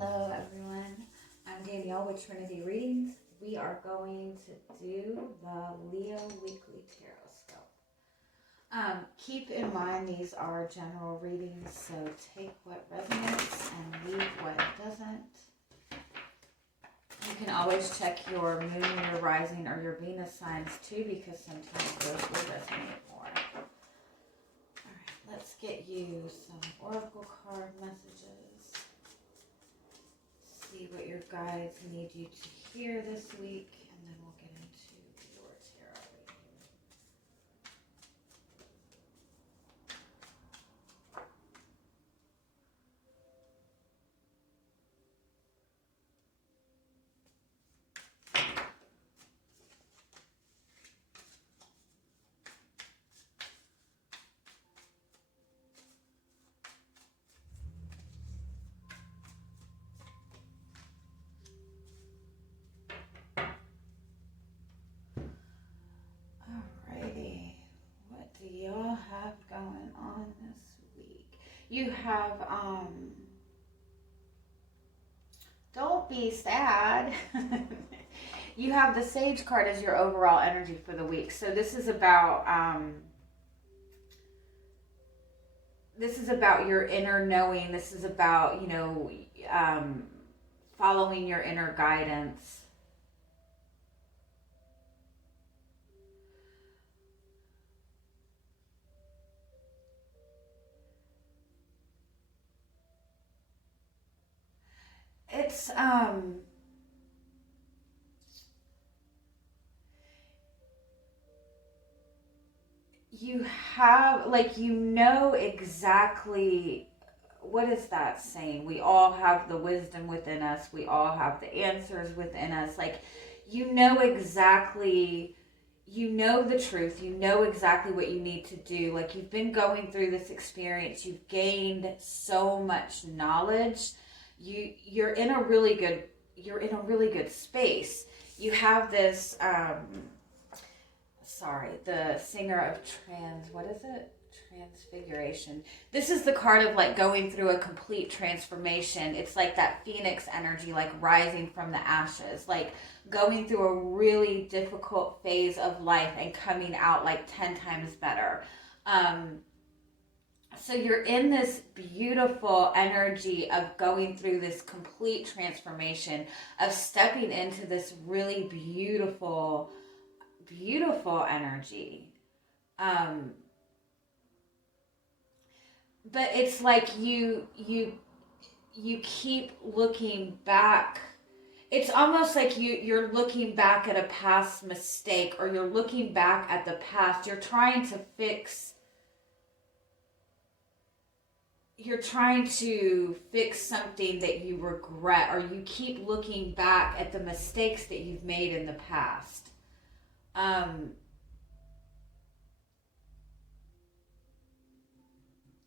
Hello everyone, I'm Danielle with Trinity Readings. We are going to do the Leo Weekly Tarotscope. Keep in mind these are general readings, so take what resonates and leave what doesn't. You can always check your moon, your rising, or your Venus signs too, because sometimes those will resonate more. Alright, let's get you some oracle card messages. See what your guides need you to hear this week, and then we'll get into your tarot reading. Alrighty, what do y'all have going on this week? You have, don't be sad. You have the Sage card as your overall energy for the week. So this is about your inner knowing. This is about, following your inner guidance. It's, you have, exactly, what is that saying? We all have the wisdom within us. We all have the answers within us. You know exactly, you know the truth. You know exactly what you need to do. You've been going through this experience. You've gained so much knowledge. You're in a really good space. You have this, the singer of Transfiguration. This is the card of going through a complete transformation. It's like that phoenix energy, rising from the ashes, going through a really difficult phase of life and coming out 10 times better. So you're in this beautiful energy of going through this complete transformation, of stepping into this really beautiful energy. But it's you keep looking back. It's almost you're looking back at a past mistake, or you're looking back at the past. You're trying to fix something that you regret, or you keep looking back at the mistakes that you've made in the past.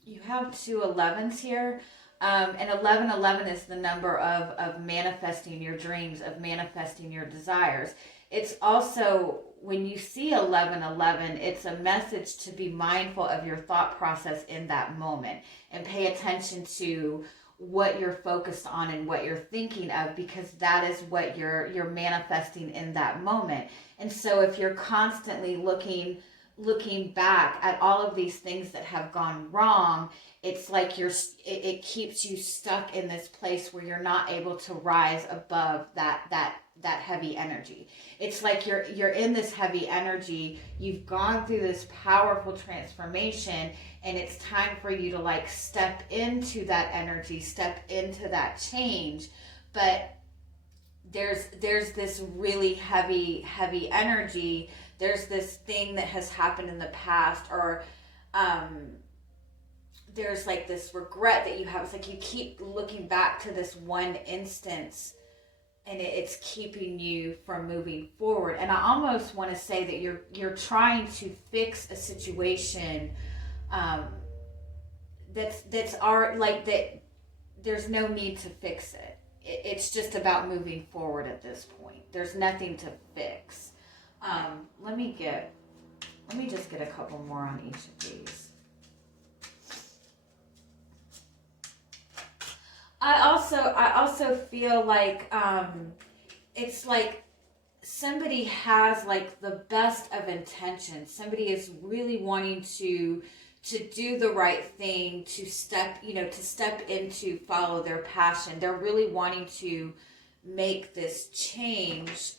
You have 2 11s here. And 1111 is the number of manifesting your dreams, of manifesting your desires. It's also, when you see 1111, it's a message to be mindful of your thought process in that moment and pay attention to what you're focused on and what you're thinking of, because that is what you're manifesting in that moment. And so if you're constantly looking back at all of these things that have gone wrong, it's it keeps you stuck in this place where you're not able to rise above that heavy energy. It's you're in this heavy energy. You've gone through this powerful transformation, and it's time for you to step into that energy, step into that change. But there's this really heavy energy. There's this thing that has happened in the past, or there's this regret that you have. It's you keep looking back to this one instance, and it's keeping you from moving forward. And I almost want to say that you're trying to fix a situation that's already that. There's no need to fix it. It's just about moving forward at this point. There's nothing to fix. Let me just get a couple more on each of these. I also feel like it's like somebody has like the best of intentions. Somebody is really wanting to do the right thing, to step into follow their passion. They're really wanting to make this change.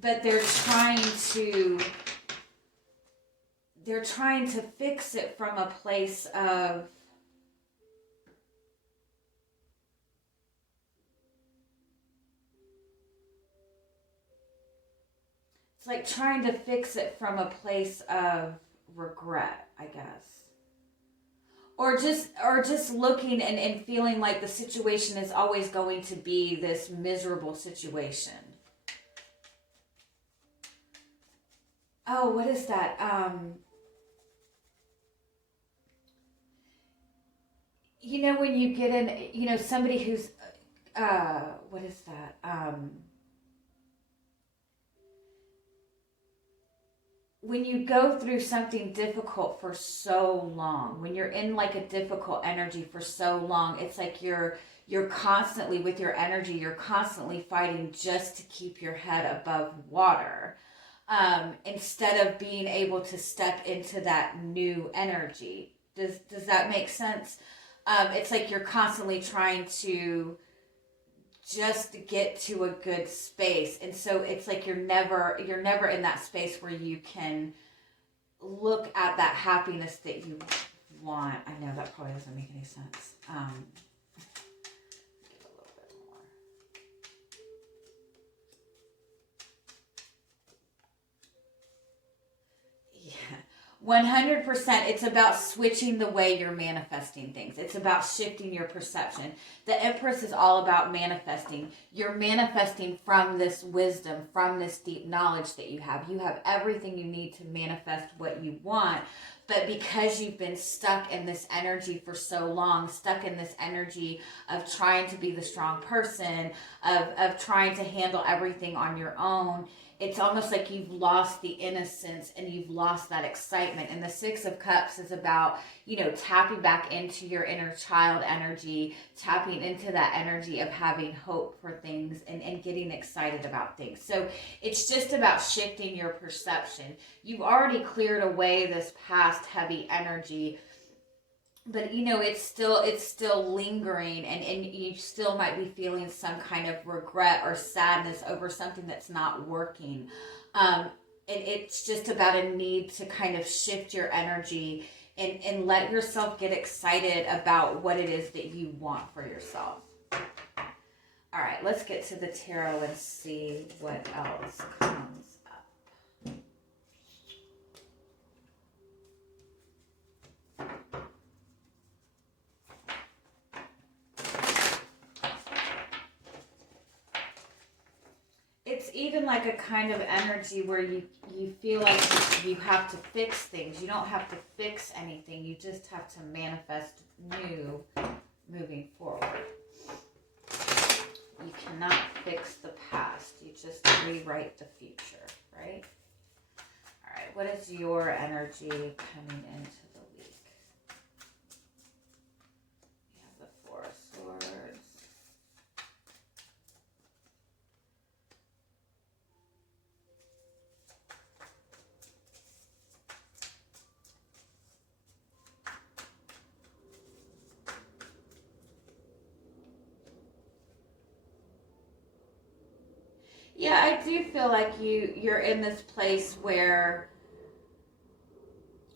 But they're trying to fix it from a place of it's like trying to fix it from a place of regret, I guess. Or just looking and feeling like the situation is always going to be this miserable situation. Oh, what is that? When you get in, somebody who's, what is that? When you go through something difficult for so long, when you're in like a difficult energy for so long, it's like you're constantly with your energy, you're constantly fighting just to keep your head above water. Instead of being able to step into that new energy. Does that make sense? It's like you're constantly trying to just get to a good space, and so it's like you're never in that space where you can look at that happiness that you want. I know that probably doesn't make any sense. Give a little bit more. Yeah. 100%. It's about switching the way you're manifesting things. It's about shifting your perception. The Empress is all about manifesting. You're manifesting from this wisdom, from this deep knowledge that you have. You have everything you need to manifest what you want. But because you've been stuck in this energy for so long, stuck in this energy of trying to be the strong person, of trying to handle everything on your own, it's almost like you've lost the innocence and you've lost that excitement. And the Six of Cups is about, tapping back into your inner child energy, tapping into that energy of having hope for things and getting excited about things. So it's just about shifting your perception. You've already cleared away this past heavy energy, but it's still lingering, and you still might be feeling some kind of regret or sadness over something that's not working. And it's just about a need to kind of shift your energy and let yourself get excited about what it is that you want for yourself. All right, let's get to the tarot and see what else comes up. It's even like a kind of energy where you feel like you have to fix things. You don't have to fix anything. You just have to manifest new moving forward. You cannot fix the past. You just rewrite the future, right? All right, what is your energy coming into the week? You have the Four of Swords. Yeah, I do feel like you're in this place where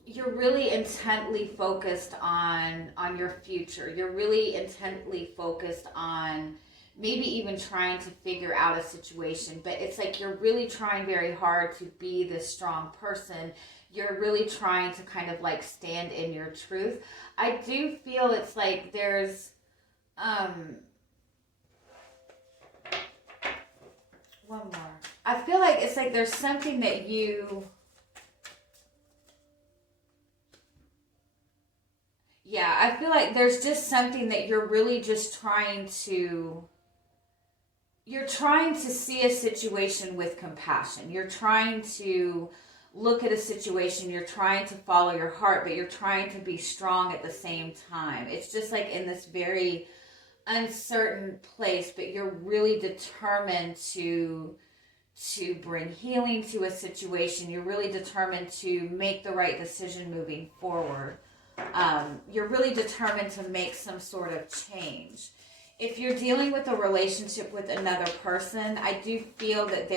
you're really intently focused on your future. You're really intently focused on maybe even trying to figure out a situation, but it's like you're really trying very hard to be this strong person. You're really trying to kind of like stand in your truth. I do feel it's like there's one more. I feel like it's like there's something that I feel like there's just something that you're really just you're trying to see a situation with compassion. You're trying to look at a situation. You're trying to follow your heart, but you're trying to be strong at the same time. It's just like in this very uncertain place, but you're really determined to bring healing to a situation. You're really determined to make the right decision moving forward. You're really determined to make some sort of change. If you're dealing with a relationship with another person, I do feel that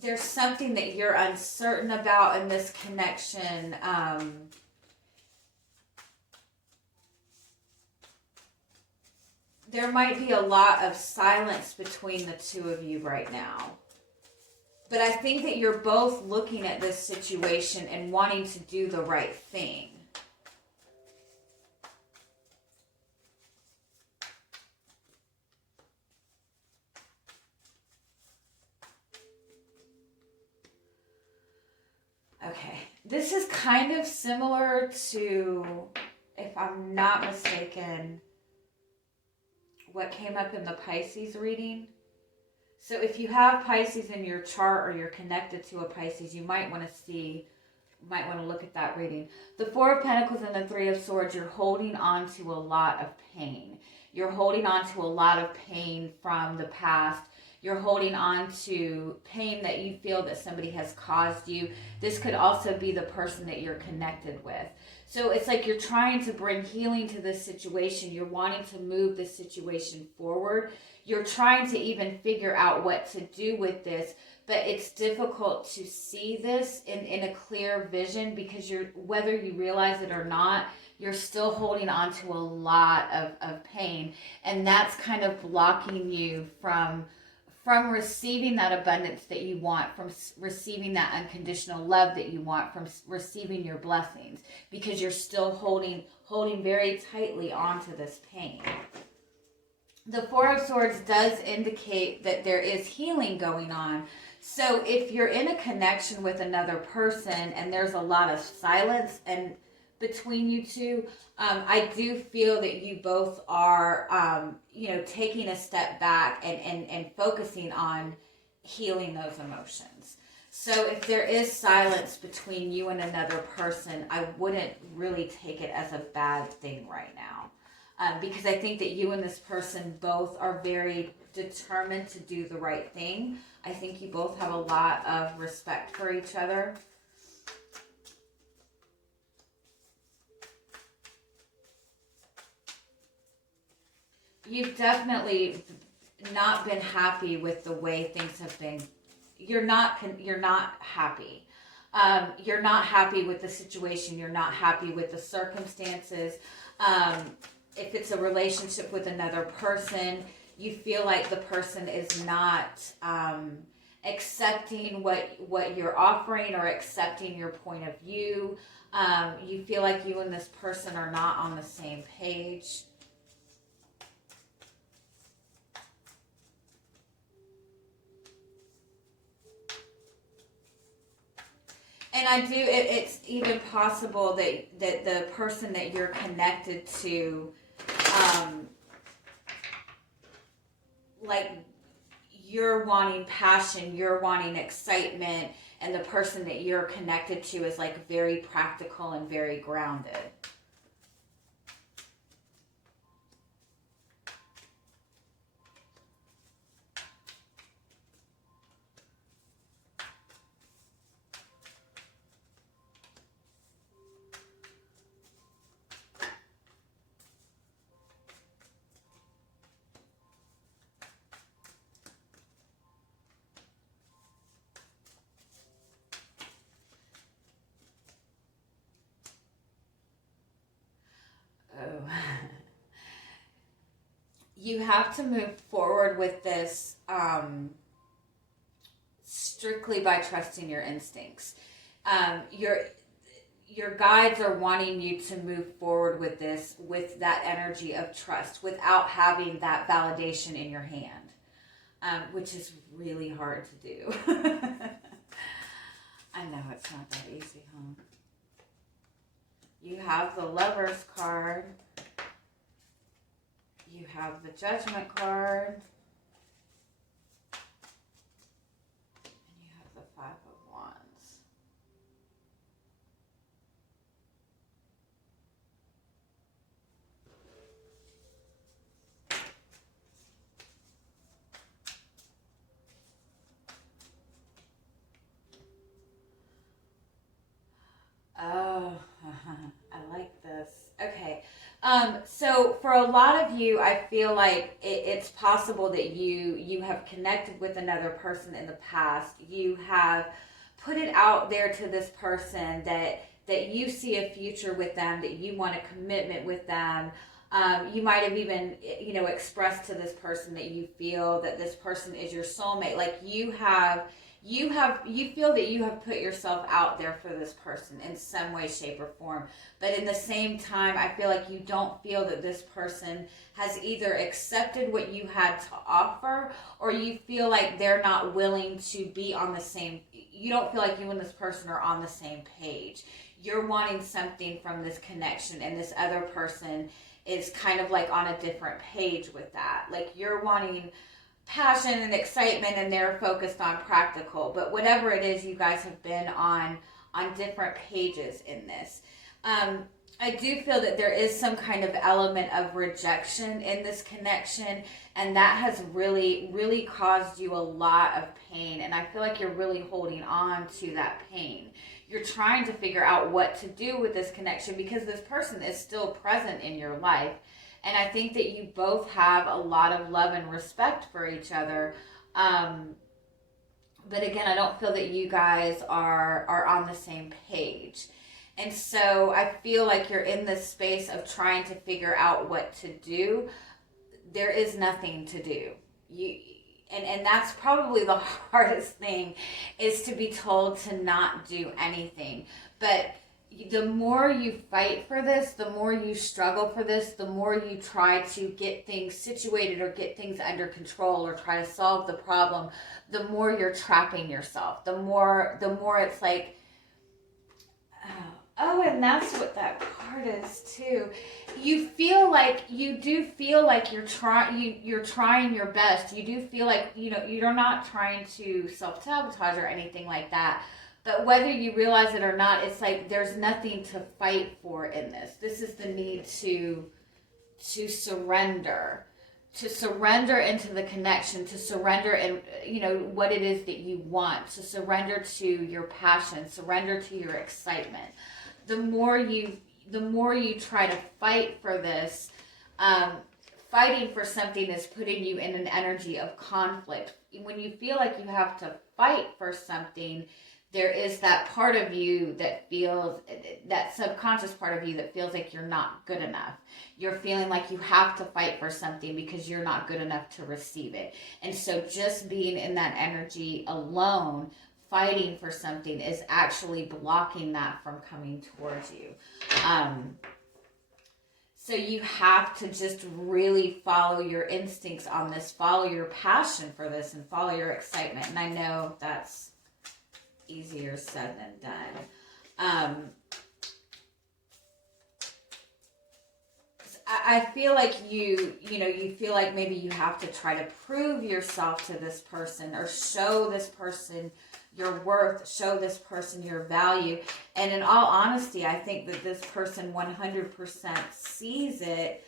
there's something that you're uncertain about in this connection. There might be a lot of silence between the two of you right now. But I think that you're both looking at this situation and wanting to do the right thing. Okay, this is kind of similar to, if I'm not mistaken, what came up in the Pisces reading. So if you have Pisces in your chart or you're connected to a Pisces, you might want to look at that reading. The Four of Pentacles and the Three of Swords, you're holding on to a lot of pain. You're holding on to a lot of pain from the past. You're holding on to pain that you feel that somebody has caused you. This could also be the person that you're connected with. So it's like you're trying to bring healing to this situation. You're wanting to move this situation forward. You're trying to even figure out what to do with this, but it's difficult to see this in a clear vision because whether you realize it or not, you're still holding on to a lot of pain. And that's kind of blocking you from receiving that abundance that you want, from receiving that unconditional love that you want, from receiving your blessings, because you're still holding very tightly onto this pain. The Four of Swords does indicate that there is healing going on. So if you're in a connection with another person and there's a lot of silence and between you two, I do feel that you both are, taking a step back and focusing on healing those emotions. So if there is silence between you and another person, I wouldn't really take it as a bad thing right now. Because I think that you and this person both are very determined to do the right thing. I think you both have a lot of respect for each other. You've definitely not been happy with the way things have been. You're not happy. You're not happy with the situation. You're not happy with the circumstances. If it's a relationship with another person, you feel like the person is not accepting what you're offering or accepting your point of view. You feel like you and this person are not on the same page. And I do, it's even possible that the person that you're connected to, like you're wanting passion, you're wanting excitement, and the person that you're connected to is like very practical and very grounded. You have to move forward with this strictly by trusting your instincts. Your guides are wanting you to move forward with this with that energy of trust without having that validation in your hand, which is really hard to do. I know it's not that easy, huh? You have the Lover's card. You have the Judgment card. So for a lot of you, I feel like it's possible that you have connected with another person in the past. You have put it out there to this person that you see a future with them, that you want a commitment with them. You might have even, expressed to this person that you feel that this person is your soulmate. Like you feel that you have put yourself out there for this person in some way, shape, or form. But in the same time, I feel like you don't feel that this person has either accepted what you had to offer, or you feel like they're not willing to be on the same, you don't feel like you and this person are on the same page. You're wanting something from this connection, and this other person is kind of like on a different page with that. Like you're wanting passion and excitement, and they're focused on practical. But whatever it is, you guys have been on different pages in this. I do feel that there is some kind of element of rejection in this connection, and that has really, really caused you a lot of pain. And I feel like you're really holding on to that pain. You're trying to figure out what to do with this connection because this person is still present in your life. And I think that you both have a lot of love and respect for each other. But again, I don't feel that you guys are on the same page. And so I feel like you're in this space of trying to figure out what to do. There is nothing to do. And that's probably the hardest thing, is to be told to not do anything. But the more you fight for this, the more you struggle for this, the more you try to get things situated or get things under control or try to solve the problem, the more you're trapping yourself. The more it's like, oh, and that's what that part is too. You do feel like you're trying your best. You do feel like, you're not trying to self-sabotage or anything like that. But whether you realize it or not, it's like there's nothing to fight for in this. This is the need to surrender. To surrender into the connection, to surrender in, what it is that you want, to surrender to your passion, surrender to your excitement. The more you try to fight for this, fighting for something is putting you in an energy of conflict. When you feel like you have to fight for something, there is that part of you that feels, that subconscious part of you that feels like you're not good enough. You're feeling like you have to fight for something because you're not good enough to receive it. And so just being in that energy alone, fighting for something, is actually blocking that from coming towards you. So you have to just really follow your instincts on this, follow your passion for this, and follow your excitement. And I know that's easier said than done. I feel like you feel like maybe you have to try to prove yourself to this person, or show this person your worth, show this person your value. And in all honesty, I think that this person 100% sees it.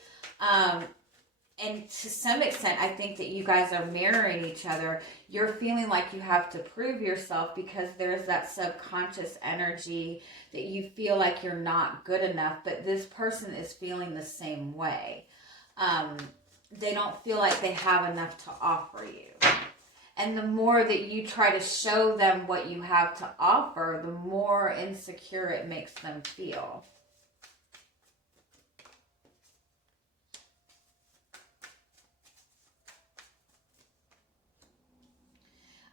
And to some extent, I think that you guys are mirroring each other. You're feeling like you have to prove yourself because there's that subconscious energy that you feel like you're not good enough, but this person is feeling the same way. They don't feel like they have enough to offer you. And the more that you try to show them what you have to offer, the more insecure it makes them feel.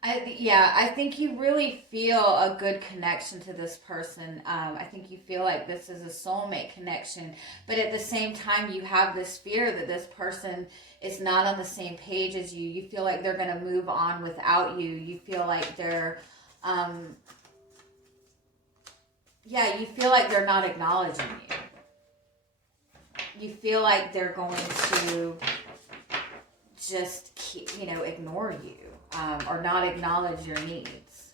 I think you really feel a good connection to this person. I think you feel like this is a soulmate connection, but at the same time, you have this fear that this person is not on the same page as you. You feel like they're going to move on without you. You feel like they're, you feel like they're not acknowledging you. You feel like they're going to just ignore you. Or not acknowledge your needs.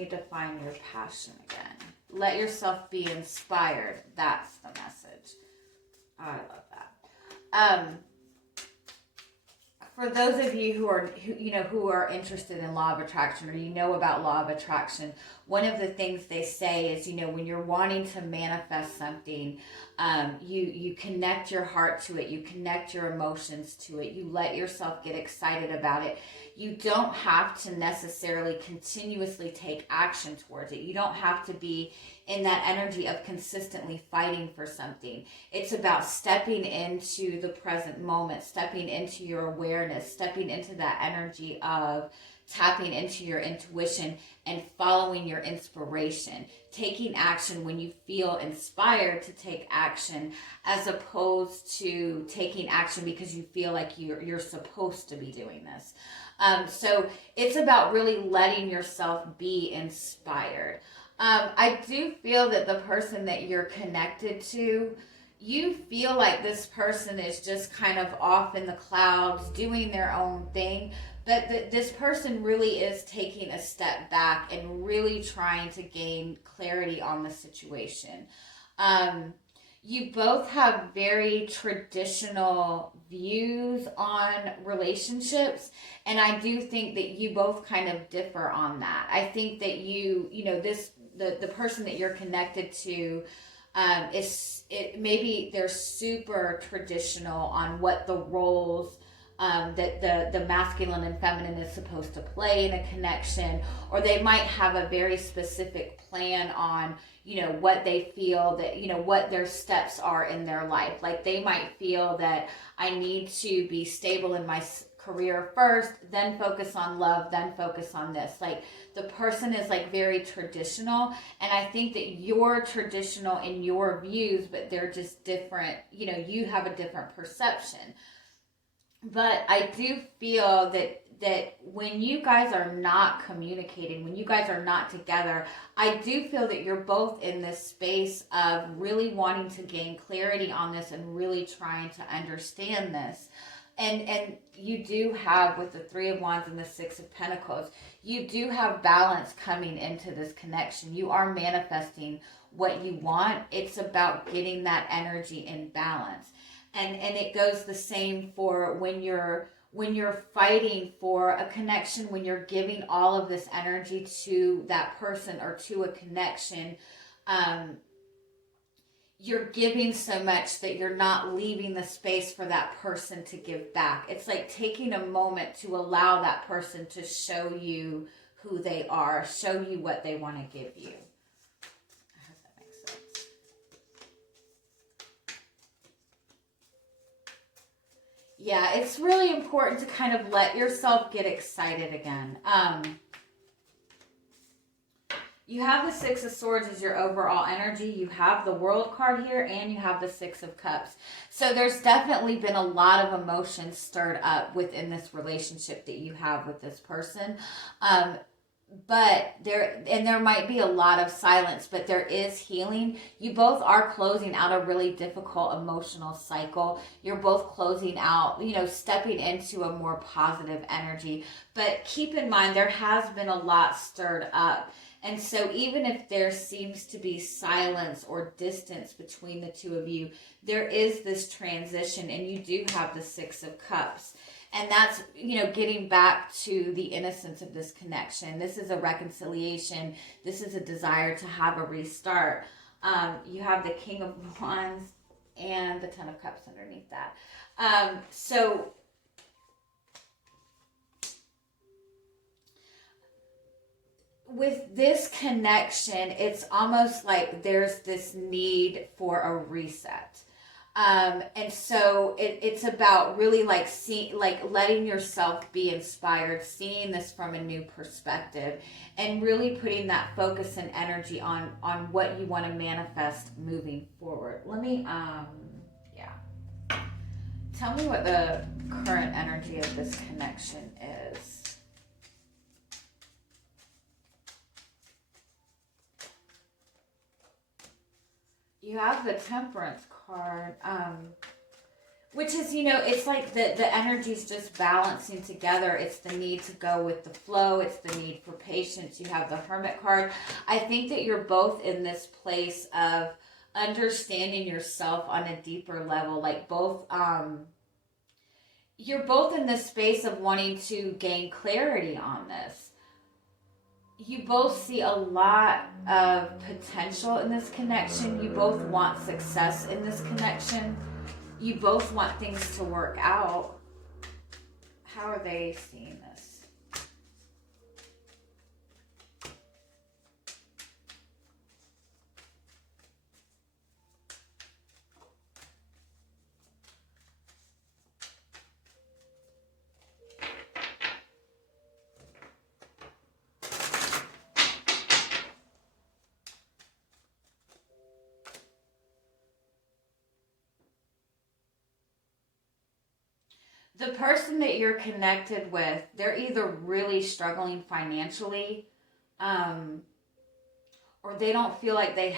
need to find your passion again. Let yourself be inspired. That's the message. Oh, I love that. For those of you who are interested in law of attraction, or you know about law of attraction, one of the things they say is, when you're wanting to manifest something, you connect your heart to it, you connect your emotions to it, you let yourself get excited about it. You don't have to necessarily continuously take action towards it. You don't have to be in that energy of consistently fighting for something. It's about stepping into the present moment, stepping into your awareness, stepping into that energy of tapping into your intuition and following your inspiration, taking action when you feel inspired to take action, as opposed to taking action because you feel like you're supposed to be doing this. So it's about really letting yourself be inspired. I do feel that the person that you're connected to, you feel like this person is just kind of off in the clouds doing their own thing, but this person really is taking a step back and really trying to gain clarity on the situation. You both have very traditional views on relationships, and I do think that you both kind of differ on that. I think that the person that you're connected to maybe they're super traditional on what the roles that the masculine and feminine is supposed to play in a connection, or they might have a very specific plan on what they feel that what their steps are in their life. Like they might feel that I need to be stable in my career first, then focus on love, then focus on this. Like the person is like very traditional, and I think that you're traditional in your views, but they're just different. You have a different perception. But I do feel that when you guys are not communicating, when you guys are not together, I do feel that you're both in this space of really wanting to gain clarity on this and really trying to understand this. And you do have, with the Three of Wands and the Six of Pentacles, you do have balance coming into this connection. You are manifesting what you want. It's about getting that energy in balance. And it goes the same for when you're fighting for a connection, when you're giving all of this energy to that person or to a connection, you're giving so much that you're not leaving the space for that person to give back. It's like taking a moment to allow that person to show you who they are, show you what they want to give you. I hope that makes sense. Yeah, it's really important to kind of let yourself get excited again. You have the Six of Swords as your overall energy. You have the World card here, and you have the Six of Cups. So there's definitely been a lot of emotions stirred up within this relationship that you have with this person. But there might be a lot of silence, but there is healing. You both are closing out a really difficult emotional cycle. You're both closing out, stepping into a more positive energy. But keep in mind, there has been a lot stirred up. And so even if there seems to be silence or distance between the two of you, there is this transition, and you do have the Six of Cups. And that's, getting back to the innocence of this connection. This is a reconciliation. This is a desire to have a restart. You have the King of Wands and the Ten of Cups underneath that. So with this connection, it's almost like there's this need for a reset. And so it's about really letting yourself be inspired, seeing this from a new perspective, and really putting that focus and energy on what you want to manifest moving forward. Let me, tell me what the current energy of this connection is. You have the Temperance card. Which is, it's like the energy's just balancing together. It's the need to go with the flow. It's the need for patience. You have the Hermit card. I think that you're both in this place of understanding yourself on a deeper level. Like you're both in this space of wanting to gain clarity on this. You both see a lot of potential in this connection. You both want success in this connection. You both want things to work out. How are they seeing this? The person that you're connected with, they're either really struggling financially, or they don't feel like they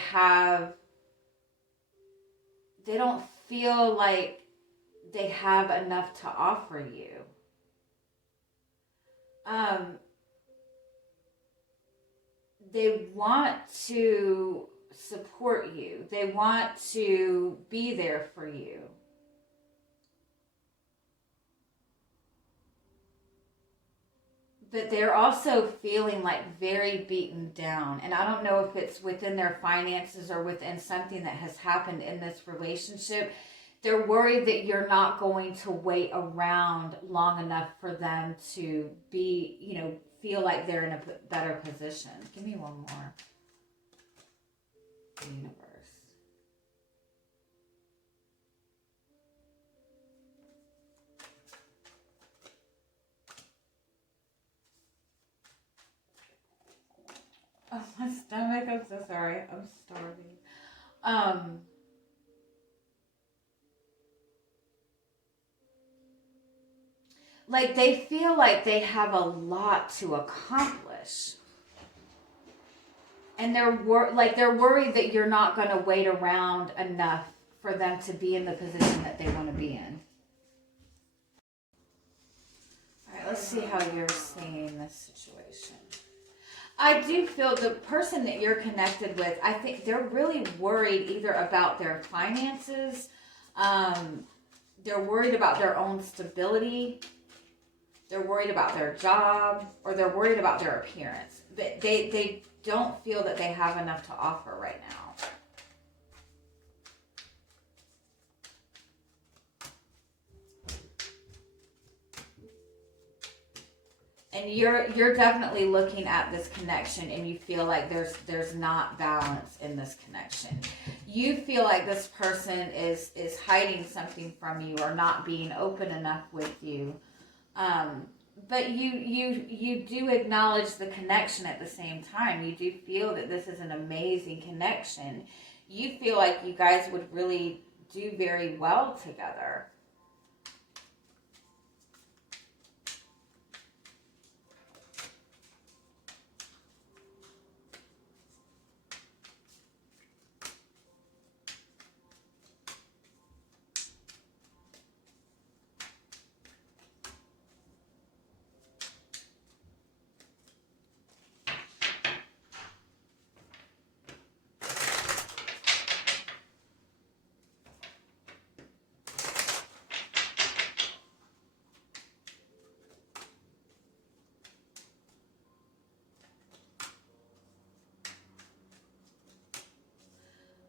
don't feel like they have enough to offer you. They want to support you. They want to be there for you. But they're also feeling like very beaten down. And I don't know if it's within their finances or within something that has happened in this relationship. They're worried that you're not going to wait around long enough for them to be, feel like they're in a better position. Give me one more. Universe. Oh, my stomach, I'm so sorry. I'm starving. Like they feel like they have a lot to accomplish. And they're worried that you're not going to wait around enough for them to be in the position that they want to be in. All right, let's see how you're seeing this situation. I do feel the person that you're connected with, I think they're really worried either about their finances, they're worried about their own stability, they're worried about their job, or they're worried about their appearance. But they don't feel that they have enough to offer right now. And you're definitely looking at this connection and you feel like there's not balance in this connection. You feel like this person is hiding something from you or not being open enough with you. But you do acknowledge the connection at the same time. You do feel that this is an amazing connection. You feel like you guys would really do very well together.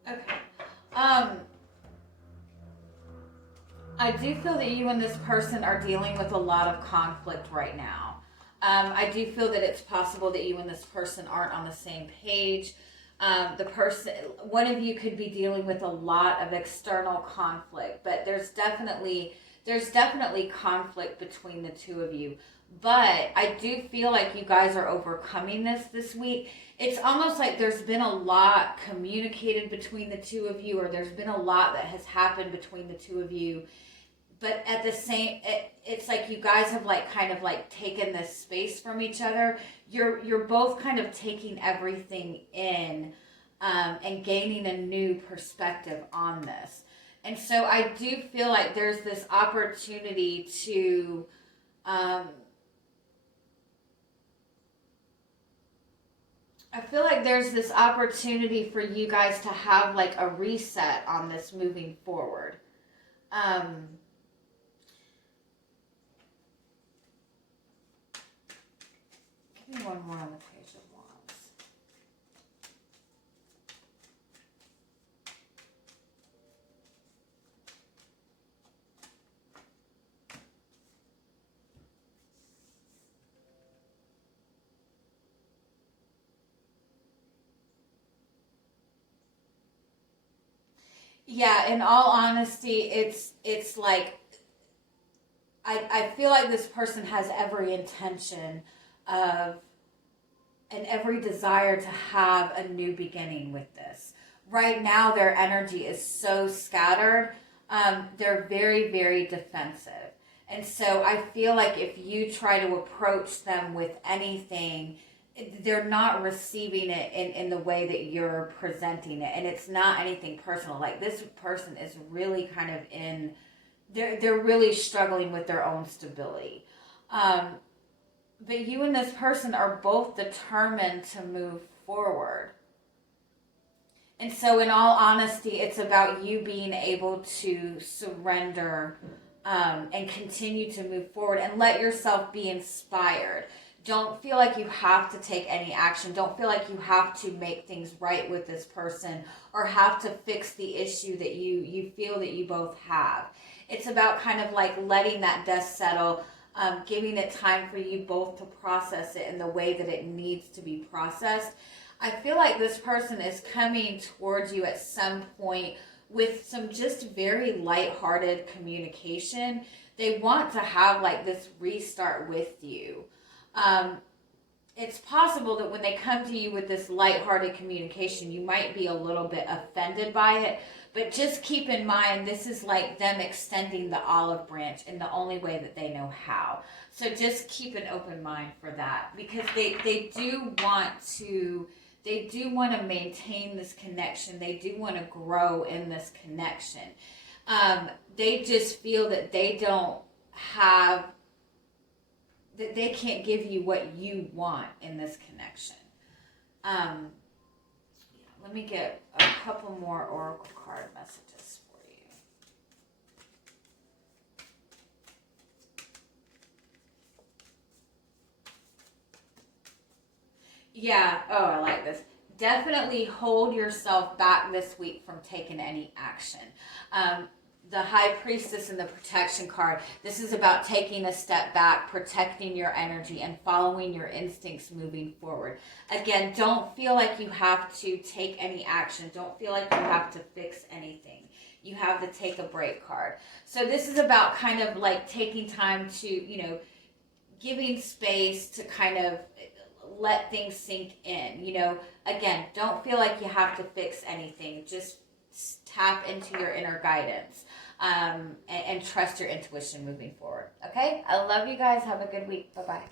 Okay. I do feel that you and this person are dealing with a lot of conflict right now. I do feel that it's possible that you and this person aren't on the same page. One of you could be dealing with a lot of external conflict, but there's definitely conflict between the two of you. But I do feel like you guys are overcoming this week. It's almost like there's been a lot communicated between the two of you, or there's been a lot that has happened between the two of you. But at the same, it's like you guys have kind of taken this space from each other. You're both kind of taking everything in and gaining a new perspective on this. And so I do feel like there's this opportunity to, I feel like there's this opportunity for you guys to have like a reset on this moving forward. Give me one more on the Page of Wands. Yeah, in all honesty, it's like I feel like this person has every intention of and every desire to have a new beginning with this. Right now, their energy is so scattered. They're very, very defensive. And so I feel like if you try to approach them with anything, they're not receiving it in the way that you're presenting it. And it's not anything personal. Like this person is really kind of in, they're really struggling with their own stability. But you and this person are both determined to move forward. And so in all honesty, it's about you being able to surrender and continue to move forward and let yourself be inspired. Don't feel like you have to take any action. Don't feel like you have to make things right with this person or have to fix the issue that you feel that you both have. It's about kind of like letting that dust settle, giving it time for you both to process it in the way that it needs to be processed. I feel like this person is coming towards you at some point with some just very lighthearted communication. They want to have like this restart with you. It's possible that when they come to you with this lighthearted communication, you might be a little bit offended by it, but just keep in mind, this is like them extending the olive branch in the only way that they know how. So just keep an open mind for that, because they do want to maintain this connection. They do want to grow in this connection. They just feel that they don't have, that they can't give you what you want in this connection. Let me get a couple more oracle card messages for you. Yeah, oh, I like this. Definitely hold yourself back this week from taking any action. The High Priestess and the Protection card, this is about taking a step back, protecting your energy, and following your instincts moving forward. Again, don't feel like you have to take any action. Don't feel like you have to fix anything. You have the Take a Break card. So this is about kind of like taking time to, giving space to kind of let things sink in. Again, don't feel like you have to fix anything. Just tap into your inner guidance and trust your intuition moving forward. Okay? I love you guys. Have a good week. Bye-bye.